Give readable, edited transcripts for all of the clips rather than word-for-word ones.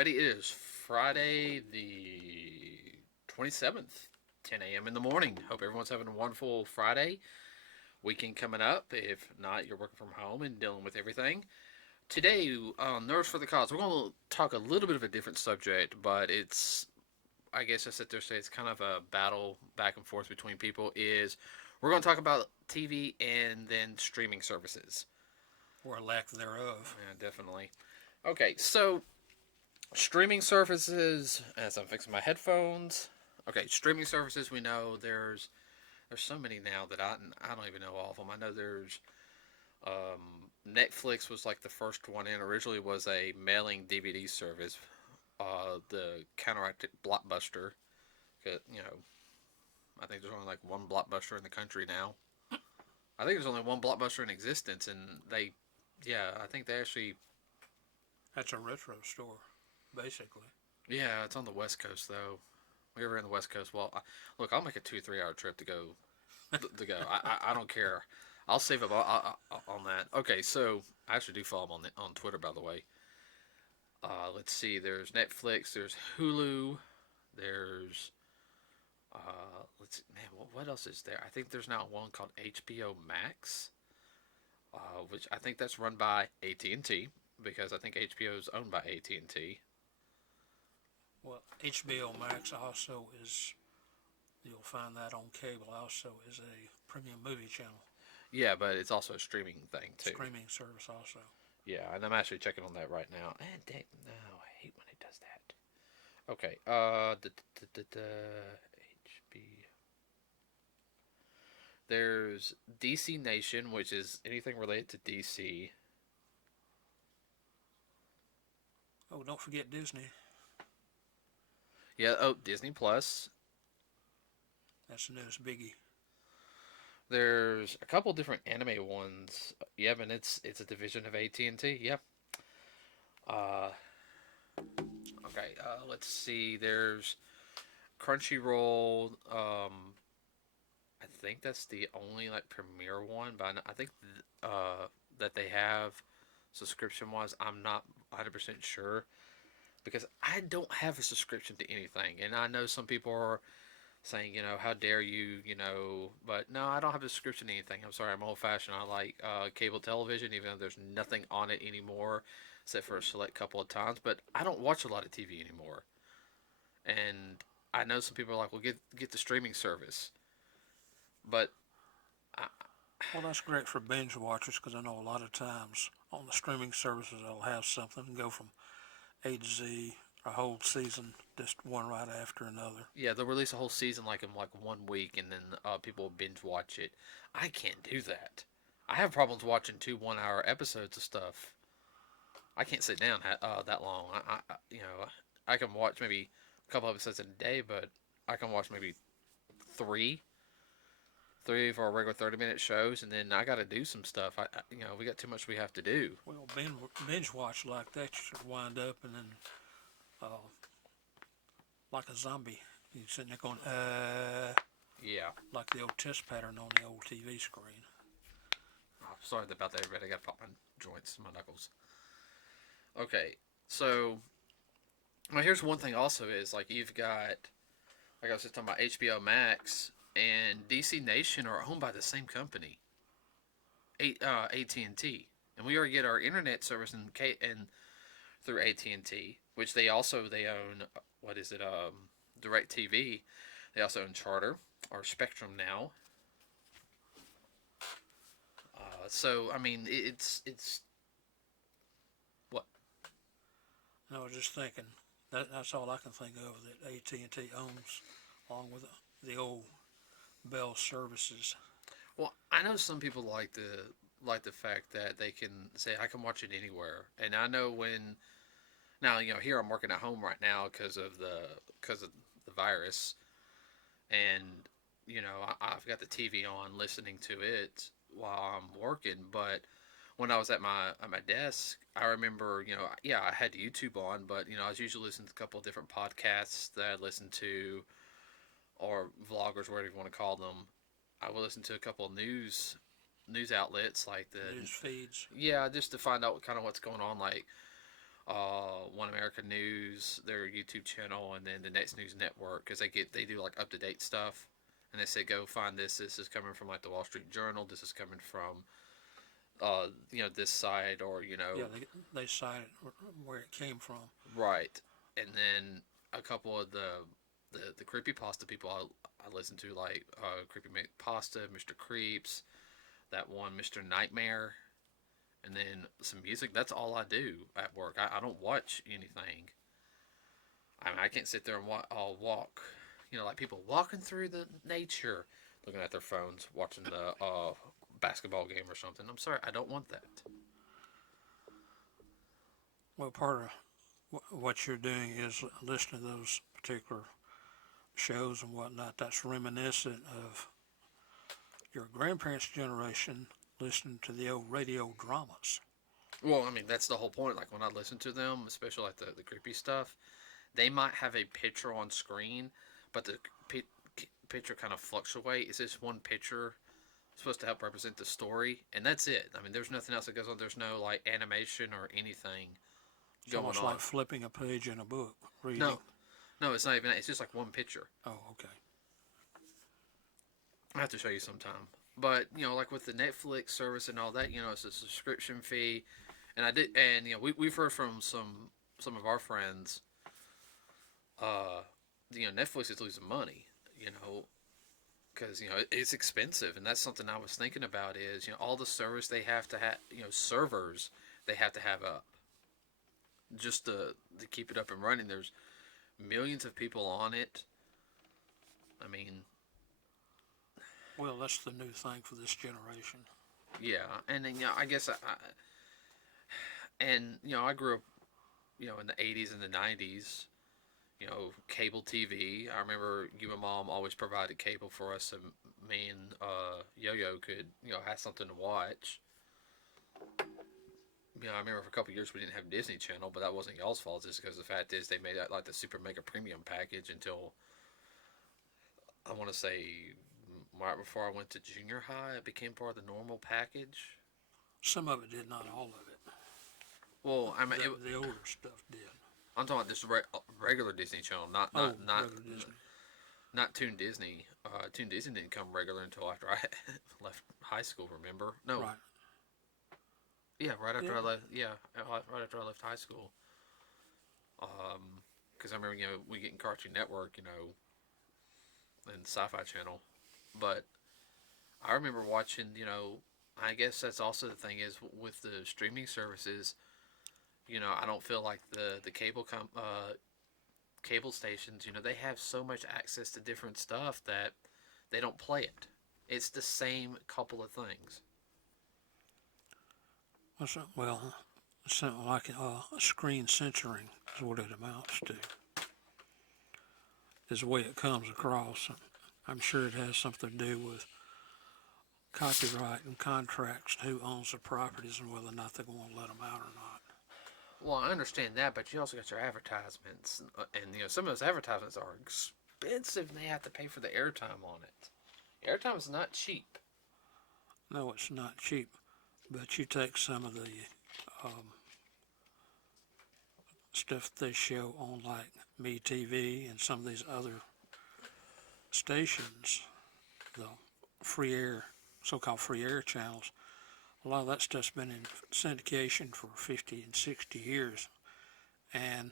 everybody. It is Friday the 27th, 10 a.m. in the morning. Hope everyone's having a wonderful Friday. Weekend coming up. If not, you're working from home and dealing with everything. Today on Nerds for the Cause, we're going to talk a little bit of a different subject, but I guess I sit there and say it's kind of a battle back and forth between people. We're going to talk about TV and then streaming services. Or lack thereof. Yeah, definitely. Okay, so streaming services, as I'm fixing my headphones. Okay, streaming services, we know there's so many now that I don't even know all of them. I know there's Netflix was like the first one in. Originally was a mailing DVD service. The counteracted Blockbuster. I think there's only like one Blockbuster in the country now. I think there's only one Blockbuster in existence, and I think they actually. That's a retro store, basically. Yeah, it's on the West Coast though. We were in the West Coast. Well, look, I'll make a 2-3 hour trip to go. I don't care. I'll save up on that. Okay, so I actually do follow them on Twitter, by the way. Let's see. There's Netflix. There's Hulu. There's what else is there? I think there's now one called HBO Max, which I think that's run by AT&T because I think HBO is owned by AT&T. Well, HBO Max also is, you'll find that on cable, also is a premium movie channel. Yeah, but it's also a streaming thing, too. Streaming service also. Yeah, and I'm actually checking on that right now. And no, I hate when it does that. Okay, HB. There's DC Nation, which is anything related to DC. Oh, don't forget Disney. Yeah, Disney Plus. That's the newest biggie. There's a couple different anime ones. Yeah, and it's a division of AT&T. Yeah. Okay. Let's see. There's Crunchyroll. I think that's the only like premier one, but I think that they have subscription wise. I'm not 100% sure because I don't have a subscription to anything, and I know some people are saying, how dare you, but no, I don't have a subscription to anything. I'm sorry, I'm old fashioned. I like cable television, even though there's nothing on it anymore, except for a select couple of times. But I don't watch a lot of TV anymore, and I know some people are like, well, get the streaming service, but well, that's great for binge watchers because I know a lot of times on the streaming services they'll have something and go from A to Z, a whole season, just one right after another. Yeah, they'll release a whole season like in like 1 week, and then people will binge watch it. I can't do that. I have problems watching 2 1-hour episodes of stuff. I can't sit down that long. I can watch maybe a couple episodes in a day, but I can watch maybe three for our regular 30-minute shows, and then I got to do some stuff. We got too much we have to do. Well, binge watch like that, you should wind up and then. Like a zombie. You're sitting there going, Yeah. like the old test pattern on the old TV screen. Oh, sorry about that, everybody. I got to pop my joints, my knuckles. Okay, so, well, here's one thing also is, like, you've got, like I was just talking about HBO Max and DC Nation are owned by the same company, AT&T. And we already get our internet service and through AT&T, which they own. What is it? DirecTV. They also own Charter or Spectrum now. So I mean, it's what? I was just thinking that's all I can think of that AT&T owns, along with the old Bell services. Well, I know some people like the fact that they can say I can watch it anywhere, and I know when. Now, here I'm working at home right now because of the virus, and I've got the TV on listening to it while I'm working. But when I was at my desk, I remember I had YouTube on, but I was usually listening to a couple of different podcasts that I listened to, or vloggers, whatever you want to call them. I would listen to a couple of news outlets like the news feeds. Yeah, just to find out kind of what's going on, like One America News, their YouTube channel, and then the Next News Network, because they do like up to date stuff, and they say go find this. This is coming from like the Wall Street Journal. This is coming from this side, or Yeah, they cited where it came from. right. And then a couple of the creepypasta people I listen to, like Creepy Pasta, Mr. Creeps, that one Mr. Nightmare, and then some music. That's all I do at work. I don't watch anything. I mean, I can't sit there and I'll walk, like people walking through the nature, looking at their phones, watching the basketball game or something. I'm sorry, I don't want that. Well, part of what you're doing is listening to those particular shows and whatnot. That's reminiscent of your grandparents' generation listening to the old radio dramas. Well, I mean, that's the whole point. Like when I listen to them, especially like the creepy stuff, they might have a picture on screen, but the picture kind of fluctuates. It's just one picture supposed to help represent the story, and that's it. I mean, there's nothing else that goes on. There's no like animation or anything It's going almost on. like flipping a page in a book, reading. No, it's not even that. It's just like one picture. Oh, okay. I have to show you sometime. But like with the Netflix service and all that, it's a subscription fee, and we've heard from some of our friends, Netflix is losing money, because it's expensive, and that's something I was thinking about is all the service they have to have, servers they have to have up just to keep it up and running. There's millions of people on it. I mean, well, that's the new thing for this generation. yeah, and then I guess I grew up in the '80s and the '90s. Cable TV. I remember you and Mom always provided cable for us, so me and Yo-Yo could have something to watch. I remember for a couple of years we didn't have Disney Channel, but that wasn't y'all's fault. Just because the fact is they made that like the super mega premium package until I want to say right before I went to junior high, it became part of the normal package. Some of it did, not all of it. Well, I mean, the older stuff did. I'm talking about just regular Disney Channel, not regular Disney. Not Toon Disney. Toon Disney didn't come regular until after I left high school. Remember? No. Right. Yeah, right after I left. Yeah, right after I left high school. Because I remember we getting Cartoon Network, and Sci-Fi Channel, but I remember watching. I guess that's also the thing is with the streaming services. I don't feel like the cable stations. They have so much access to different stuff that they don't play it. It's the same couple of things. Well, something like screen censoring is what it amounts to. Is the way it comes across. I'm sure it has something to do with copyright and contracts, who owns the properties and whether or not they're going to let them out or not. Well, I understand that, but you also got your advertisements, and some of those advertisements are expensive, and they have to pay for the airtime on it. Airtime is not cheap. No, it's not cheap, but you take some of the stuff they show on like MeTV and some of these other stations, the free air, so-called free air channels. A lot of that stuff's been in syndication for 50 and 60 years, and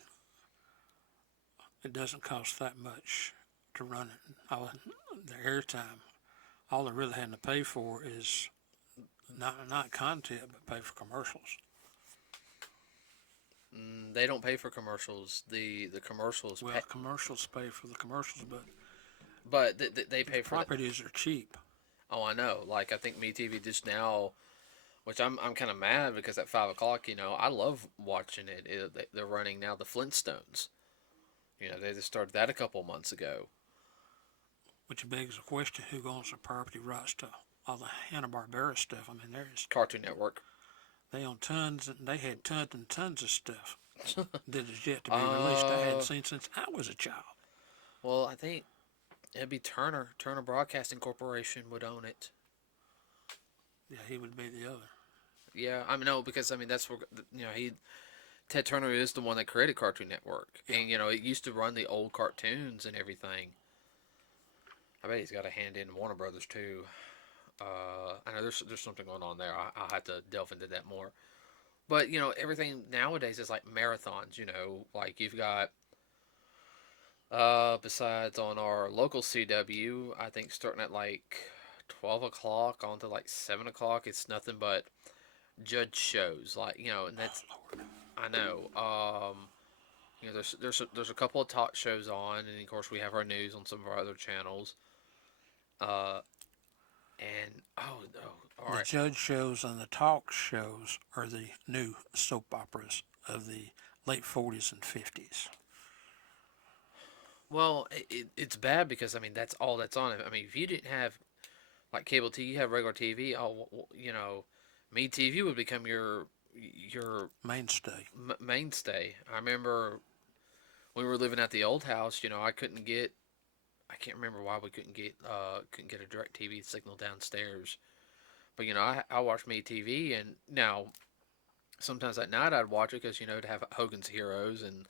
it doesn't cost that much to run it. The airtime, all they're really having to pay for is not content, but pay for commercials. They don't pay for commercials. The commercials. Well, commercials pay for the commercials, but they pay for properties are cheap. Oh, I know. Like I think MeTV just now. Which I'm kind of mad because at 5 o'clock, I love watching it. They're running now the Flintstones. They just started that a couple months ago. Which begs the question: who owns the property rights to all the Hanna-Barbera stuff? I mean, there's Cartoon Network. They own tons, and they had tons and tons of stuff that is yet to be released. I hadn't seen since I was a child. Well, I think it'd be Turner. Turner Broadcasting Corporation would own it. Yeah, he would be the other. Yeah, I mean, no, because that's where Ted Turner is the one that created Cartoon Network, and it used to run the old cartoons and everything. I bet he's got a hand in Warner Brothers too. I know there's something going on there. I'll have to delve into that more. But everything nowadays is like marathons. Like you've got besides on our local CW, I think starting at like 12 o'clock on to like 7 o'clock, it's nothing but judge shows. Like and that's I know. There's a couple of talk shows on, and of course we have our news on some of our other channels. Uh, and all The right. judge shows and the talk shows are the new soap operas of the late 40s and 50s. Well, it's bad because I mean that's all that's on it. I mean, if you didn't have like cable TV, you have regular TV. Oh, Me TV would become your Mainstay. mainstay. I remember when we were living at the old house. I couldn't get. I can't remember why we couldn't get a direct TV signal downstairs. But I watched Me TV, and now sometimes at night I'd watch it because to have Hogan's Heroes and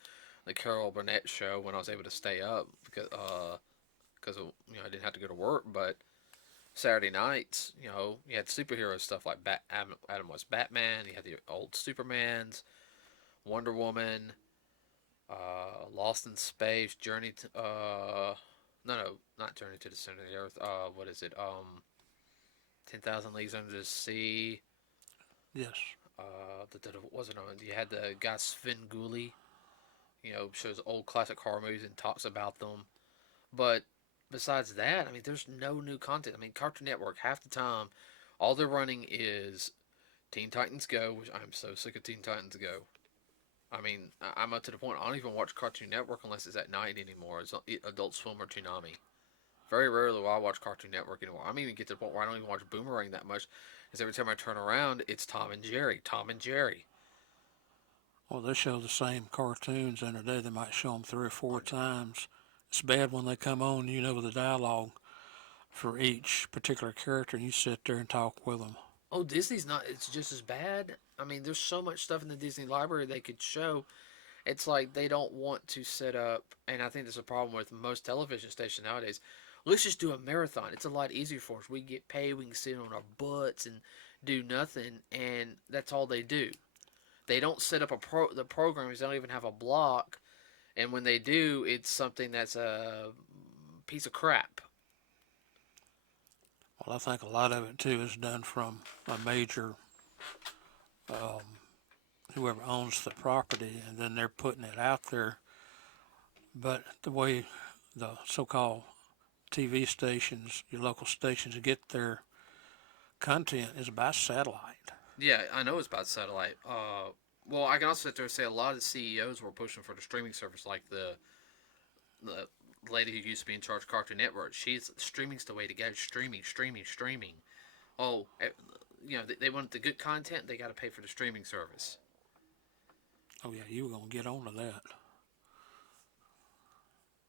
the Carol Burnett show when I was able to stay up because I didn't have to go to work. But Saturday nights, you had superhero stuff like Adam West Batman. You had the old Supermans, Wonder Woman, Lost in Space, Journey to no, not Journey to the Center of the Earth. What is it? 10,000 Leagues Under the Sea. Yes. Wasn't on. You had the guy Sven Gulli. Shows old classic horror movies and talks about them. But besides that, I mean, there's no new content. I mean, Cartoon Network, half the time, all they're running is Teen Titans Go, which I'm so sick of Teen Titans Go. I mean, I'm up to the point I don't even watch Cartoon Network unless it's at night anymore. It's Adult Swim or Toonami. Very rarely will I watch Cartoon Network anymore. I'm even get to the point where I don't even watch Boomerang that much, because every time I turn around, it's Tom and Jerry. Tom and Jerry. Well, they show the same cartoons in a day. They might show them 3 or 4 times. It's bad when they come on, the dialogue for each particular character, and you sit there and talk with them. Oh, Disney's not. It's just as bad. I mean, there's so much stuff in the Disney library they could show. It's like they don't want to set up, and I think there's a problem with most television stations nowadays. Let's just do a marathon. It's a lot easier for us. We get paid. We can sit on our butts and do nothing, and that's all they do. They don't set up the programs. They don't even have a block, and when they do, it's something that's a piece of crap. Well, I think a lot of it too is done from a major, um, whoever owns the property, and then they're putting it out there. But the way the so-called TV stations, your local stations, get their content is by satellite. Yeah, I know it's about satellite. Well, I can also sit there and say a lot of the CEOs were pushing for the streaming service, like the lady who used to be in charge of Cartoon Network. Streaming's the way to go. Streaming, streaming, streaming. Oh, they want the good content. They got to pay for the streaming service. Oh yeah, you were gonna get on to that.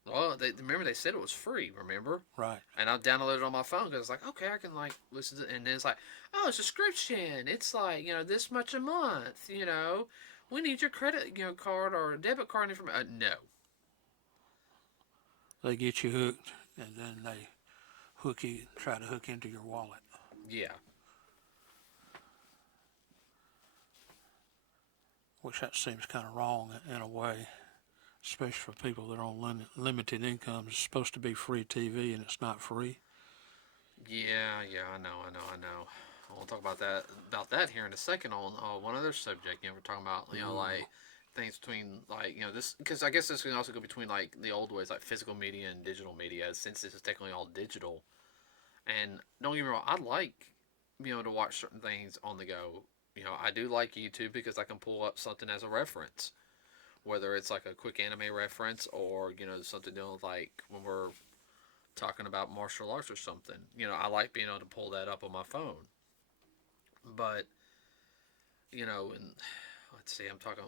Well, remember they said it was free. Remember? Right. And I downloaded it on my phone because it's like, okay, I can like listen to it. And then it's like, oh, it's a subscription. It's like this much a month. We need your credit card or debit card information. No. They get you hooked, and then they try to hook into your wallet. Yeah. Which that seems kind of wrong in a way, especially for people that are on limited incomes. It's supposed to be free TV, and it's not free. Yeah, I know. We'll talk about that here in a second on one other subject. We're talking about like things between like this, because I guess this can also go between like the old ways like physical media and digital media, since this is technically all digital. And don't get me wrong, I like to watch certain things on the go. I do like YouTube because I can pull up something as a reference, whether it's like a quick anime reference or something doing with like when we're talking about martial arts or something. I like being able to pull that up on my phone. But and let's see,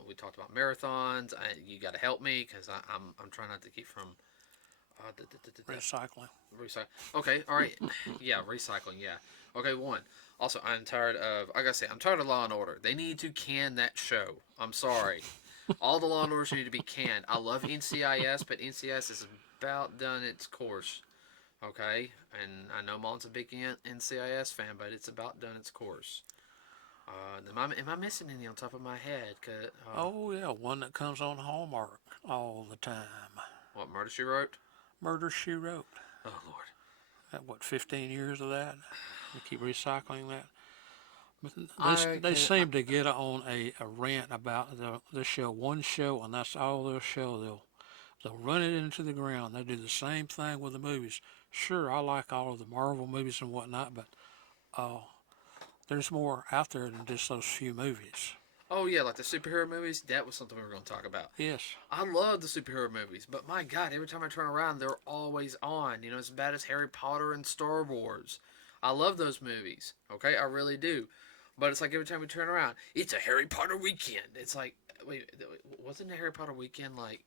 we talked about marathons. You got to help me because I'm trying not to keep from Recycling. recycle. Okay, all right, yeah, recycling. Yeah. Okay, one. Also, I'm tired of. I gotta say, I'm tired of Law and Order. They need to can that show. I'm sorry. All the Law and Orders need to be canned. I love NCIS, but NCIS is about done its course. Okay, and I know Mon's a big NCIS fan, but it's about done its course. Am I missing any on top of my head? Oh yeah, one that comes on Hallmark all the time. What, Murder She Wrote? Murder She Wrote. Oh Lord. That, what, 15 years of that? They keep recycling that. But I they can. seem to get on a rant about the show, one show, and that's all they'll show. They'll run it into the ground. They do the same thing with the movies. Sure, I like all of the Marvel movies and whatnot, but uh, there's more out there than just those few movies. Oh yeah, like the superhero movies. That was something we were going to talk about. Yes. I love the superhero movies, but my God, every time I turn around, they're always on. You know, as bad as Harry Potter and Star Wars. I love those movies. Okay, I really do. But it's like every time we turn around, it's a Harry Potter weekend. It's like, wait, wasn't the Harry Potter weekend like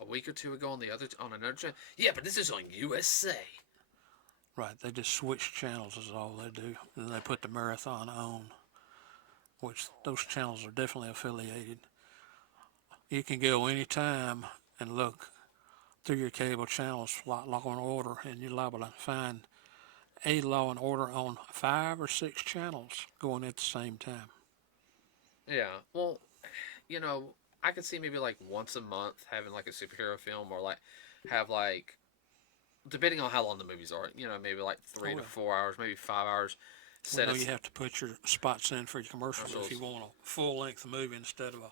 a week or two ago on another channel? Yeah, but this is on USA. Right, they just switch channels is all they do. And they put the marathon on, which those channels are definitely affiliated. You can go anytime and look through your cable channels, like Law and Order, and you're liable to find a Law and Order on 5 or 6 channels going at the same time. Yeah, well, you know, I could see maybe like once a month having like a superhero film, or like have like, depending on how long the movies are, you know, maybe like Oh three to well. 4 hours, maybe 5 hours. We Set know it. you have to put your spots in for your commercials if you want a full length movie instead of a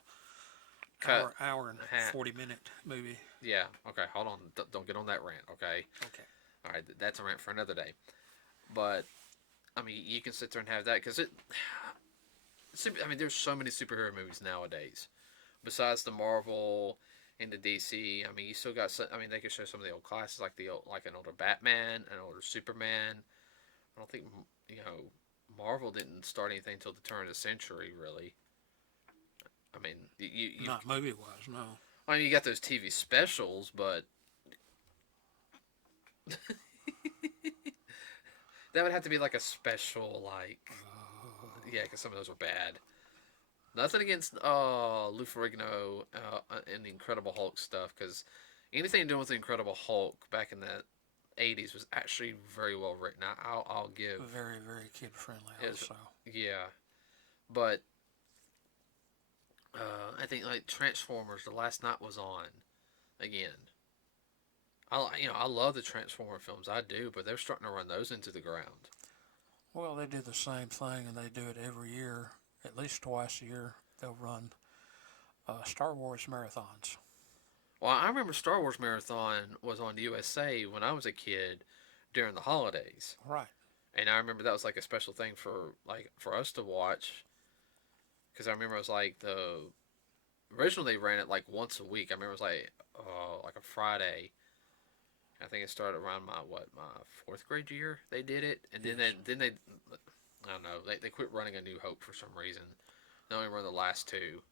Cut hour and hat. 40-minute movie. Yeah. Okay. Hold on. Don't get on that rant. Okay. Okay. All right. That's a rant for another day. But I mean, you can sit there and have that because it. I mean, there's so many superhero movies nowadays. Besides the Marvel and the DC, I mean, you still got. I mean, they could show some of the old classics like like an older Batman, an older Superman. I don't think Marvel didn't start anything until the turn of the century, really. I mean, Not movie wise, no. I mean, you got those TV specials, but that would have to be like a special, like, yeah, because some of those were bad. Nothing against Lou Ferrigno and the Incredible Hulk stuff, because anything doing with the Incredible Hulk back in the '80s was actually very well written. I'll give. Very, very kid friendly also. Yeah, but I think like Transformers, The Last Night was on again. I love the Transformer films. I do, but they're starting to run those into the ground. Well, they do the same thing, and they do it every year, at least twice a year. They'll run Star Wars marathons. Well, I remember Star Wars Marathon was on USA when I was a kid during the holidays, Right. and I remember that was like a special thing for us to watch because I remember it was like originally they ran it like once a week. I remember it was like a Friday. I think it started around my fourth grade year. They did it, and Yes. then they I don't know, they quit running A New Hope for some reason. They only run the last two.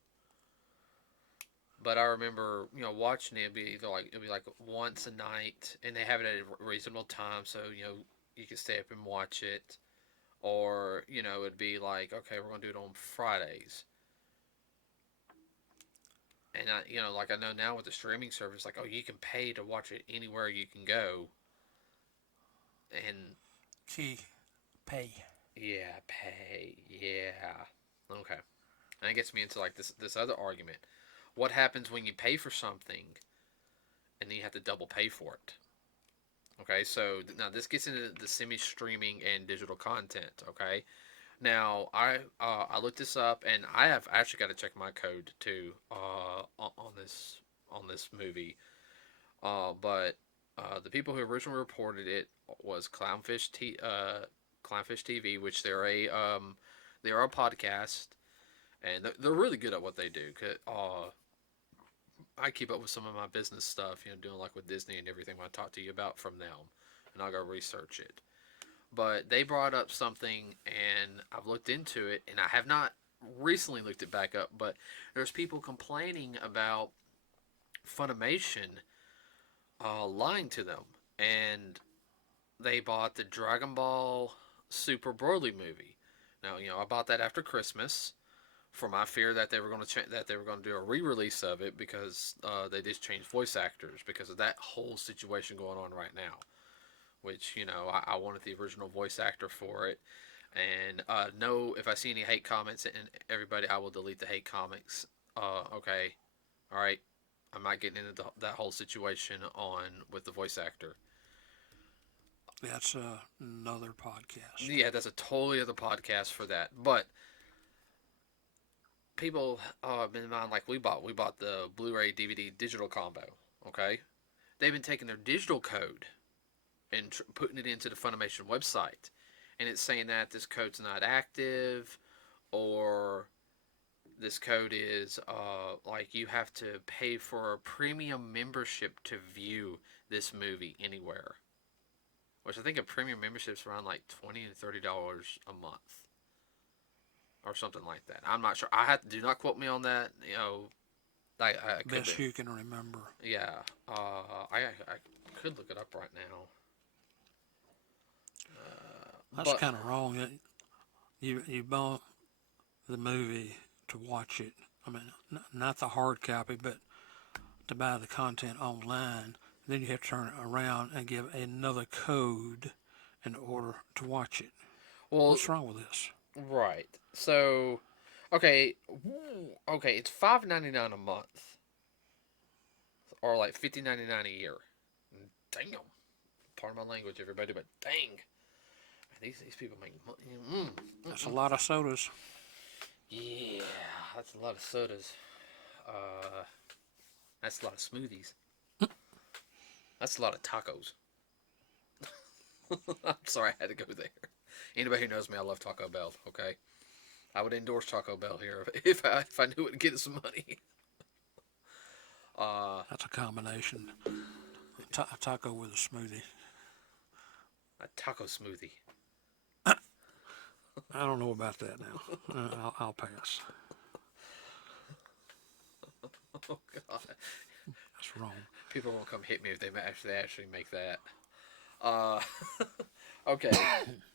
But I remember watching it. It'd be like once a night, and they have it at a reasonable time, so you can stay up and watch it. Or it'd be like, okay, we're gonna do it on Fridays. And like I know now with the streaming service, like, oh, you can pay to watch it anywhere you can go. And Key, pay. yeah, pay, yeah, okay. And it gets me into like this other argument. What happens when you pay for something, and then you have to double pay for it? Okay, so now this gets into the semi-streaming and digital content. Okay, now I looked this up, and I have actually got to check my code too on this movie. But the people who originally reported it was Clownfish TV, which they are a podcast, and they're really good at what they do. I keep up with some of my business stuff, doing like with Disney and everything I talk to you about from them, and I'll go research it. But they brought up something, and I've looked into it, and I have not recently looked it back up, but there's people complaining about Funimation lying to them, and they bought the Dragon Ball Super Broly movie. Now, I bought that after Christmas for my fear that they were going to that they were going to do a re-release of it because they just changed voice actors because of that whole situation going on right now. Which I wanted the original voice actor for it, and no, if I see any hate comments and everybody, I will delete the hate comments. Okay, all right, I'm not getting into that whole situation on with the voice actor. That's another podcast. Yeah, that's a totally other podcast for that. But people in mind, like we bought the Blu-ray DVD digital combo. Okay, they've been taking their digital code and putting it into the Funimation website, and it's saying that this code's not active, or this code is like you have to pay for a premium membership to view this movie anywhere. Which I think a premium membership is around like $20 to $30 a month, or something like that. I'm not sure. Do not quote me on that. I Best you can remember. Yeah, I could look it up right now. That's kind of wrong. You bought the movie to watch it. I mean, not the hard copy, but to buy the content online. Then you have to turn it around and give another code in order to watch it. Well, what's wrong with this? Right. So, okay, it's $5.99 a month, or like $50.99 a year. Damn. Pardon my language, everybody, but dang, these people make money. That's a lot of sodas. Yeah, that's a lot of sodas. That's a lot of smoothies. That's a lot of tacos. I'm sorry, I had to go there. Anybody who knows me, I love Taco Bell. Okay, I would endorse Taco Bell here if I knew it would get us some money. That's a combination. A taco with a smoothie. A taco smoothie. I don't know about that now. I'll pass. Oh God, that's wrong. People won't come hit me if they actually make that. Okay,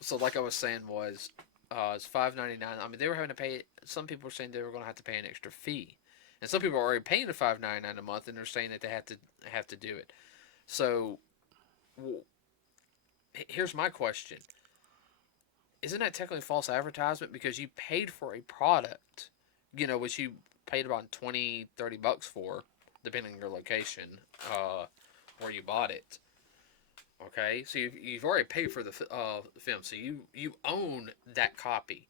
so like I was saying it's $5.99. I mean, they were having to pay. Some people were saying they were going to have to pay an extra fee, and some people are already paying the $5.99 a month, and they're saying that they have to do it. So, here's my question: isn't that technically false advertisement because you paid for a product, which you paid about $20-$30 for, depending on your location, where you bought it. Okay, so you've already paid for the film, so you own that copy.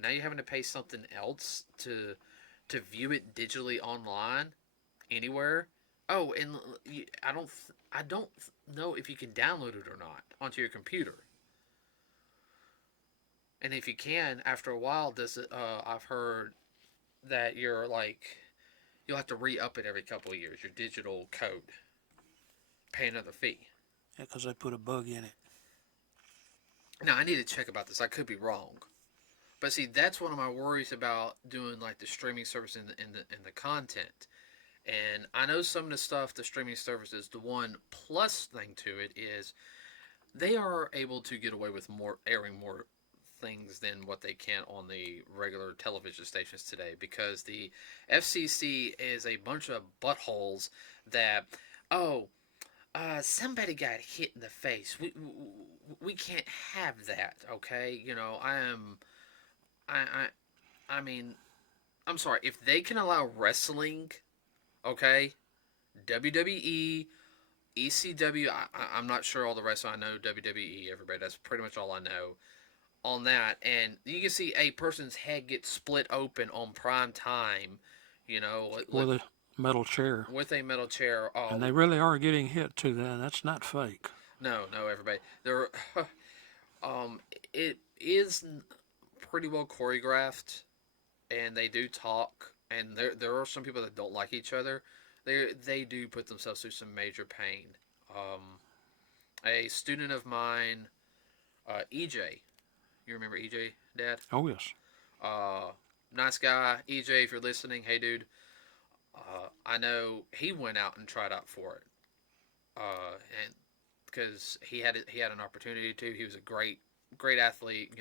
Now you're having to pay something else to view it digitally online, anywhere. Oh, and I don't know if you can download it or not onto your computer. And if you can, after a while, I've heard that you'll have to re-up it every couple of years, your digital code. Pay another fee. Yeah, because they put a bug in it. Now, I need to check about this. I could be wrong. But see, that's one of my worries about doing like the streaming service and the content. And I know some of the stuff, the streaming services, the one plus thing to it is they are able to get away with airing more things than what they can on the regular television stations today, because the FCC is a bunch of buttholes that, somebody got hit in the face. We can't have that, okay? I mean, I'm sorry, if they can allow wrestling, okay, WWE, ECW, I'm not sure all the rest. I know WWE, everybody. That's pretty much all I know on that. And you can see a person's head get split open on prime time, with a metal chair. With a metal chair. And they really are getting hit too. Then that's not fake. No, everybody. It is pretty well choreographed, and they do talk. And there are some people that don't like each other. They do put themselves through some major pain. A student of mine, EJ, you remember EJ, Dad? Oh yes. Nice guy, EJ. If you're listening, hey dude. I know he went out and tried out for it, and because he had an opportunity to. He was a great athlete.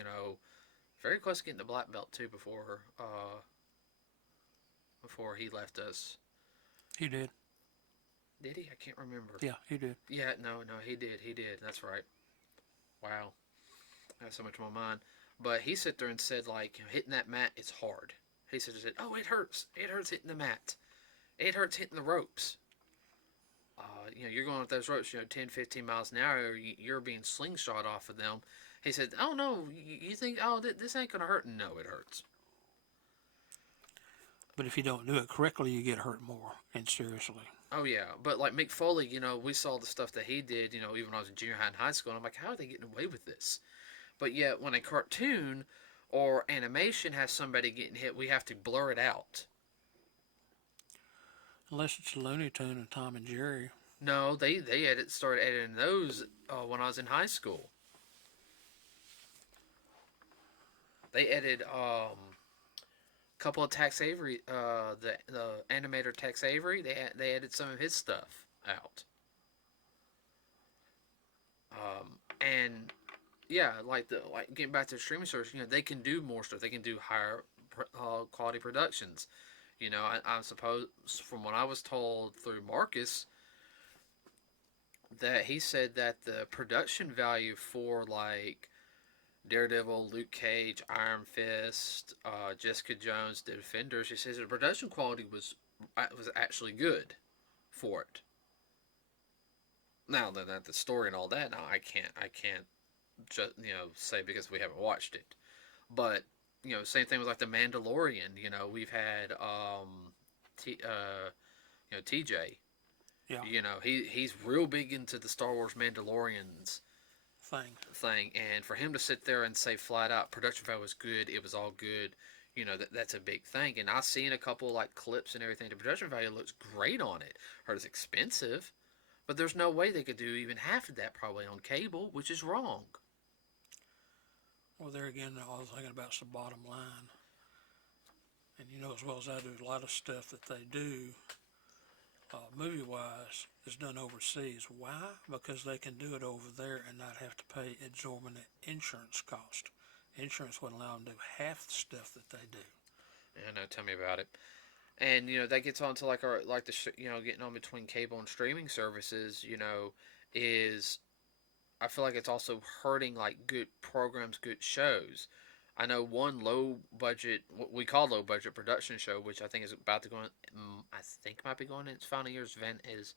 Very close to getting the black belt too before before he left us. He did. Did he? I can't remember. Yeah, he did. Yeah, no, he did. He did. That's right. Wow. I have so much on my mind. But he sat there and said, like, hitting that mat is hard. He said, oh, it hurts. It hurts hitting the mat. It hurts hitting the ropes. You're going with those ropes, 10, 15 miles an hour. You're being slingshot off of them. He said, oh, no, you think, oh, this ain't going to hurt? No, it hurts. But if you don't do it correctly, you get hurt more, and seriously. Oh, yeah. But like Mick Foley, we saw the stuff that he did, even when I was in junior high and high school. And I'm like, how are they getting away with this? But yet, when a cartoon or animation has somebody getting hit, we have to blur it out. Unless it's Looney Tune and Tom and Jerry. No, they started editing those when I was in high school. They edited a couple of Tex Avery, the animator Tex Avery. They edited some of his stuff out. And yeah, like getting back to the streaming service, they can do more stuff. They can do higher quality productions. I suppose from what I was told through Marcus, that he said that the production value for like Daredevil, Luke Cage, Iron Fist, Jessica Jones, The Defenders, he says the production quality was actually good for it. Now that the story and all that, now I can't just say because we haven't watched it, but same thing with like the Mandalorian. We've had TJ. Yeah. He's real big into the Star Wars Mandalorians thing, and for him to sit there and say flat out production value was good, it was all good, that's a big thing. And I've seen a couple like clips and everything. The production value looks great on it. Heard it's expensive, but there's no way they could do even half of that probably on cable, which is wrong. Well, there again, I was thinking about the bottom line. And as well as I do, a lot of stuff that they do, movie-wise, is done overseas. Why? Because they can do it over there and not have to pay exorbitant insurance cost. Insurance wouldn't allow them to do half the stuff that they do. Yeah, no, tell me about it. And that gets on to getting on between cable and streaming services. Is I feel like it's also hurting like good programs, good shows. I know one low budget, what we call low budget production show, which I think is about to go in, I think might be going in its final years, is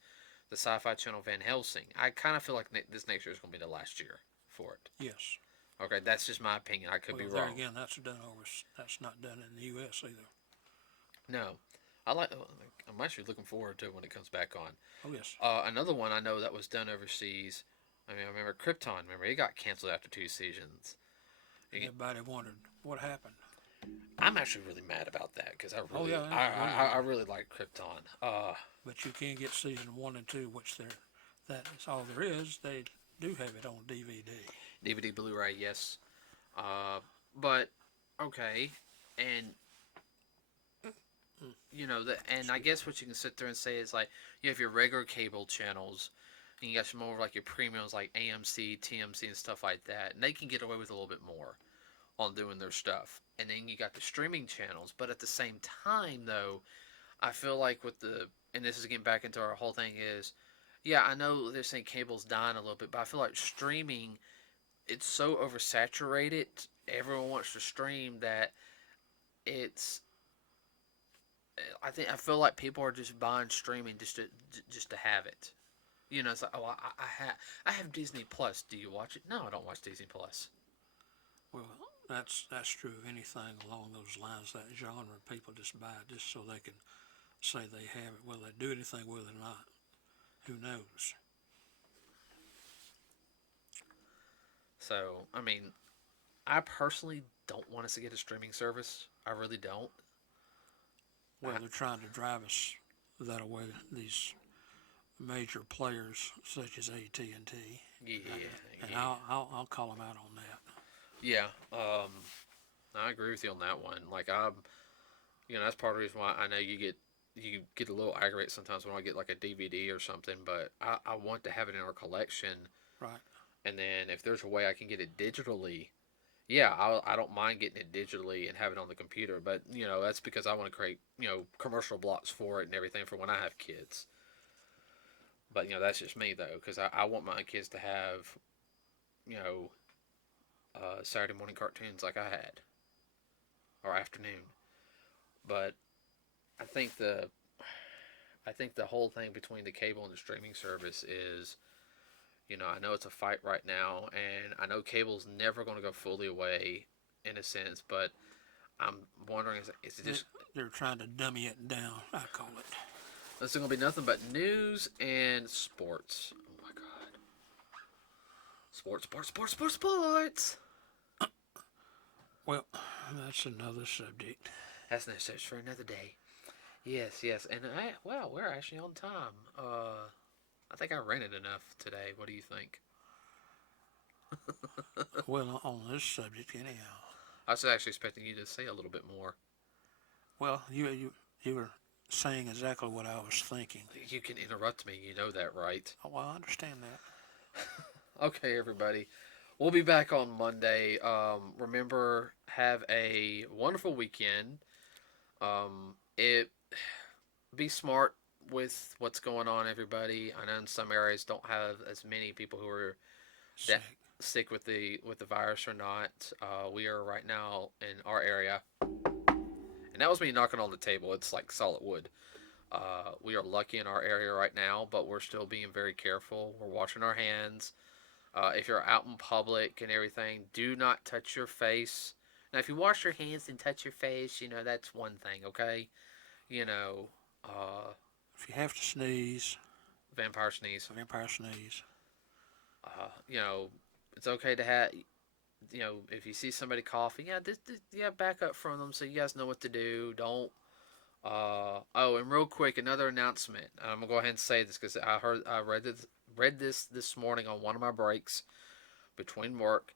the Sci-Fi Channel Van Helsing. I kind of feel like this next year is going to be the last year for it. Yes. Okay, that's just my opinion. I could be wrong. There again, that's not done in the U.S. either. No. I'm actually looking forward to it when it comes back on. Oh, yes. Another one I know that was done overseas, I remember Krypton. Remember, it got canceled after 2 seasons. Everybody wondered what happened. I'm actually really mad about that because I really like Krypton. But you can get season 1 and 2, which that's all there is. They do have it on DVD. DVD, Blu-ray, yes. But okay, and and I guess what you can sit there and say is like you have your regular cable channels, and you got some more like your premiums like AMC, TMC, and stuff like that, and they can get away with a little bit more on doing their stuff. And then you got the streaming channels, but at the same time, though, I feel like and this is getting back into our whole thing is, yeah, I know they're saying cable's dying a little bit, but I feel like streaming, it's so oversaturated. Everyone wants to stream that I feel like people are just buying streaming just to have it. It's like, oh, I have Disney Plus. Do you watch it? No, I don't watch Disney Plus. Well, that's true of anything along those lines, that genre. People just buy it just so they can say they have it. Will they do anything with it or not? Who knows? So, I personally don't want us to get a streaming service. I really don't. Well, they're trying to drive us that way. These major players such as AT&T. Yeah. And I'll call them out on that. Yeah. I agree with you on that one. Like that's part of the reason why I know you get a little aggravated sometimes when I get like a DVD or something, but I want to have it in our collection. Right. And then if there's a way I can get it digitally, Yeah, I don't mind getting it digitally and having it on the computer, but that's because I want to create commercial blocks for it and everything for when I have kids. But that's just me though, because I want my kids to have you know Saturday morning cartoons like I had, or afternoon. But I think the I think the whole thing between the cable and the streaming service is, I know it's a fight right now, and I know cable's never going to go fully away in a sense, but I'm wondering is it They, just they're trying to dummy it down, I call it. it's going to be nothing but news and sports. Oh my god, sports, sports, sports, sports, sports. Well, that's another subject. That's no search for another day. Yes, yes, and wow, we're actually on time. I think I ranted enough today. What do you think? Well, on this subject, anyhow. I was actually expecting you to say a little bit more. Well, you were saying exactly what I was thinking. You can interrupt me. You know that, right? Oh, well, I understand that. Okay, everybody. We'll be back on Monday. Remember, have a wonderful weekend. It Be smart with what's going on, everybody. I know in some areas don't have as many people who are Sick. sick with the virus or not. We are right now in our area, and that was me knocking on the table. It's like solid wood. We are lucky in our area right now, but we're still being very careful. We're washing our hands. If you're out in public and everything, do not touch your face. Now, if you wash your hands and touch your face, that's one thing, okay? You know, uh, If you have to sneeze, vampire sneeze. vampire sneeze. Uh, you know, it's okay to have. If you see somebody coughing, yeah, back up from them so you guys know what to do. Don't. Oh, and real quick, another announcement. I'm gonna go ahead and say this because I read this morning on one of my breaks between work.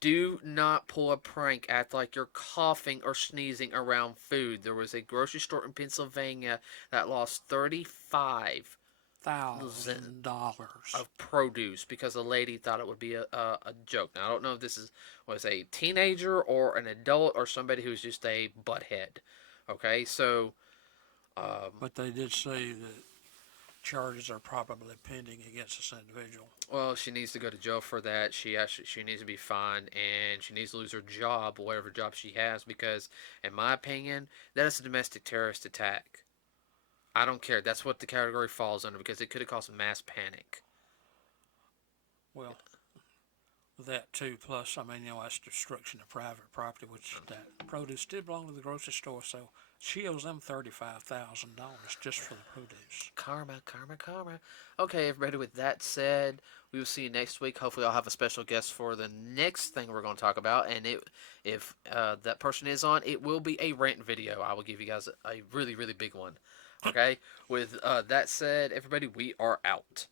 Do not pull a prank. Act like you're coughing or sneezing around food. There was a grocery store in Pennsylvania that lost 35 $1,000. of produce because a lady thought it would be a joke. Now I don't know if this was a teenager or an adult or somebody who's just a butthead. Okay, so But they did say that charges are probably pending against this individual. well, she needs to go to jail for that. She needs to be fined and she needs to lose her job, whatever job she has, because in my opinion, that is a domestic terrorist attack. I don't care. That's what the category falls under because it could have caused mass panic. Well, that too, plus, I mean, that's destruction of private property, which that produce did belong to the grocery store, so she owes them $35,000 just for the produce. Karma, karma, karma. Okay, everybody, with that said, we will see you next week. Hopefully, I'll have a special guest for the next thing we're going to talk about. And if that person is on, it will be a rant video. I will give you guys a really, really big one. Okay? With that said, everybody, we are out.